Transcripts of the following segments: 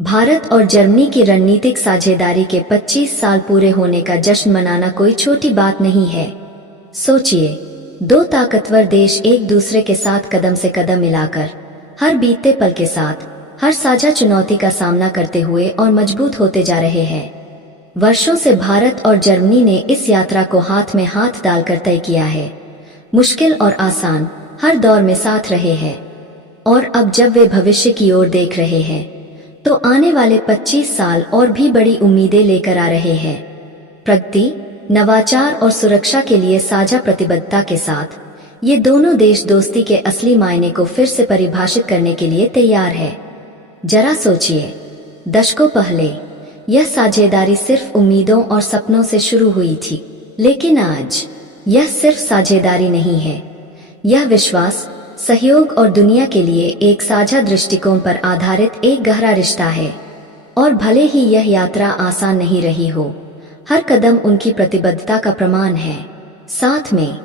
भारत और जर्मनी की रणनीतिक साझेदारी के 25 साल पूरे होने का जश्न मनाना कोई छोटी बात नहीं है। सोचिए, दो ताकतवर देश एक दूसरे के साथ कदम से कदम मिलाकर, हर बीतते पल के साथ, हर साझा चुनौती का सामना करते हुए और मजबूत होते जा रहे हैं। वर्षों से भारत और जर्मनी ने इस यात्रा को हाथ में हाथ डालकर तय किया है। मुश्किल और आसान, हर दौर में साथ रहे हैं। और अब जब वे भविष्य की ओर देख रहे हैं, तो आने वाले 25 साल और भी बड़ी उम्मीदें लेकर आ रहे हैं। प्रगति, नवाचार और सुरक्षा के लिए साझा प्रतिबद्धता के साथ, ये दोनों देश दोस्ती के असली मायने को फिर से परिभाषित करने के लिए तैयार है। जरा सोचिए, दशकों पहले यह साझेदारी सिर्फ उम्मीदों और सपनों से शुरू हुई थी, लेकिन आज यह सिर्फ साझेदारी नहीं है। यह विश्वास, सहयोग और दुनिया के लिए एक साझा दृष्टिकोण पर आधारित एक गहरा रिश्ता है। और भले ही यह यात्रा आसान नहीं रही हो, हर कदम उनकी प्रतिबद्धता का प्रमाण है। साथ में,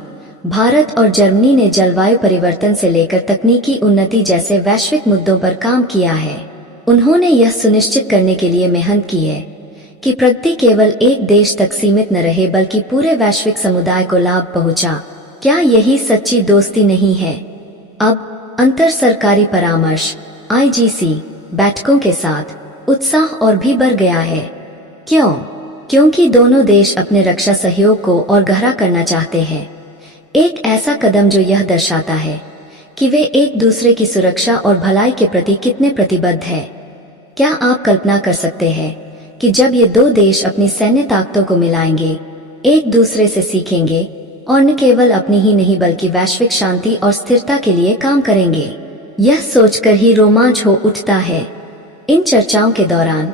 भारत और जर्मनी ने जलवायु परिवर्तन से लेकर तकनीकी उन्नति जैसे वैश्विक मुद्दों पर काम किया है। उन्होंने यह सुनिश्चित करने के लिए मेहनत की है कि प्रगति केवल एक देश तक सीमित न रहे बल्कि पूरे वैश्विक समुदाय को लाभ पहुंचा। क्या यही सच्ची दोस्ती नहीं है? अब अंतर सरकारी परामर्श (IGC) बैठकों के साथ उत्साह और भी बढ़ गया है। क्यों? क्योंकि दोनों देश अपने रक्षा सहयोग को और गहरा करना चाहते हैं। एक ऐसा कदम जो यह दर्शाता है कि वे एक दूसरे की सुरक्षा और भलाई के प्रति कितने प्रतिबद्ध हैं। क्या आप कल्पना कर सकते हैं कि जब ये दो देश अपनी सैन्य ताकतों को मिलाएंगे, एक दूसरे से सीखेंगे और न केवल अपनी ही नहीं बल्कि वैश्विक शांति और स्थिरता के लिए काम करेंगे? यह सोचकर ही रोमांच हो उठता है। इन चर्चाओं के दौरान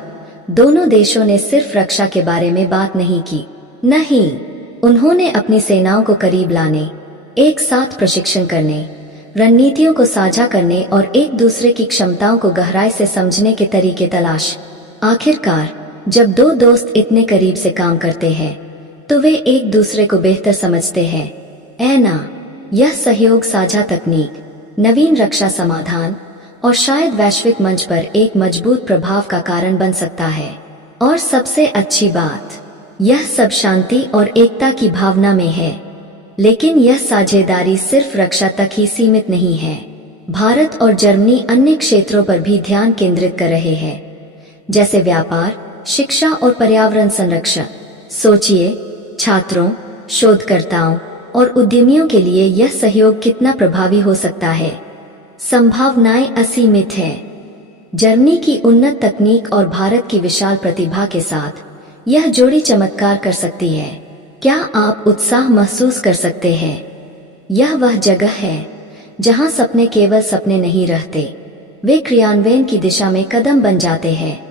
दोनों देशों ने सिर्फ रक्षा के बारे में बात नहीं की। नहीं, उन्होंने अपनी सेनाओं को करीब लाने, एक साथ प्रशिक्षण करने, रणनीतियों को साझा करने और एक दूसरे की क्षमताओं को गहराई से समझने के तरीके तलाश। आखिरकार, जब दो दोस्त इतने करीब से काम करते हैं, तो वे एक दूसरे को बेहतर समझते हैं। यह सहयोग साझा तकनीक, नवीन रक्षा समाधान और शायद वैश्विक मंच पर एक मजबूत प्रभाव का कारण बन सकता है। और सबसे अच्छी बात, यह सब शांति और एकता की भावना में है। लेकिन यह साझेदारी सिर्फ रक्षा तक ही सीमित नहीं है। भारत और जर्मनी अन्य क्षेत्रों पर भी ध्यान केंद्रित कर रहे हैं, जैसे व्यापार, शिक्षा और पर्यावरण संरक्षण। सोचिए, छात्रों, शोधकर्ताओं और उद्यमियों के लिए यह सहयोग कितना प्रभावी हो सकता है। संभावनाएं असीमित है। जर्मनी की उन्नत तकनीक और भारत की विशाल प्रतिभा के साथ यह जोड़ी चमत्कार कर सकती है। क्या आप उत्साह महसूस कर सकते हैं? यह वह जगह है जहां सपने केवल सपने नहीं रहते, वे क्रियान्वयन की दिशा में कदम बन जाते हैं।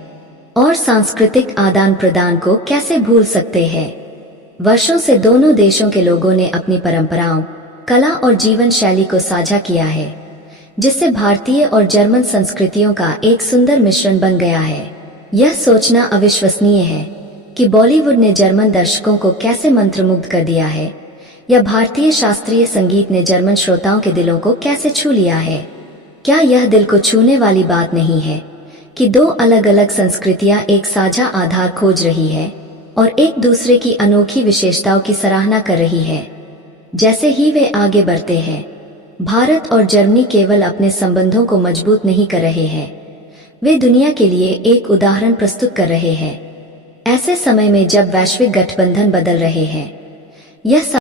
और सांस्कृतिक आदान प्रदान को कैसे भूल सकते हैं? वर्षों से दोनों देशों के लोगों ने अपनी परंपराओं, कला और जीवन शैली को साझा किया है, जिससे भारतीय और जर्मन संस्कृतियों का एक सुंदर मिश्रण बन गया है। यह सोचना अविश्वसनीय है कि बॉलीवुड ने जर्मन दर्शकों को कैसे मंत्रमुग्ध कर दिया है, या भारतीय शास्त्रीय संगीत ने जर्मन श्रोताओं के दिलों को कैसे छू लिया है। क्या यह दिल को छूने वाली बात नहीं है कि दो अलग अलग संस्कृतियां एक साझा आधार खोज रही है और एक दूसरे की अनोखी विशेषताओं की सराहना कर रही है? जैसे ही वे आगे बढ़ते हैं, भारत और जर्मनी केवल अपने संबंधों को मजबूत नहीं कर रहे हैं, वे दुनिया के लिए एक उदाहरण प्रस्तुत कर रहे हैं। ऐसे समय में जब वैश्विक गठबंधन बदल रहे हैं, यह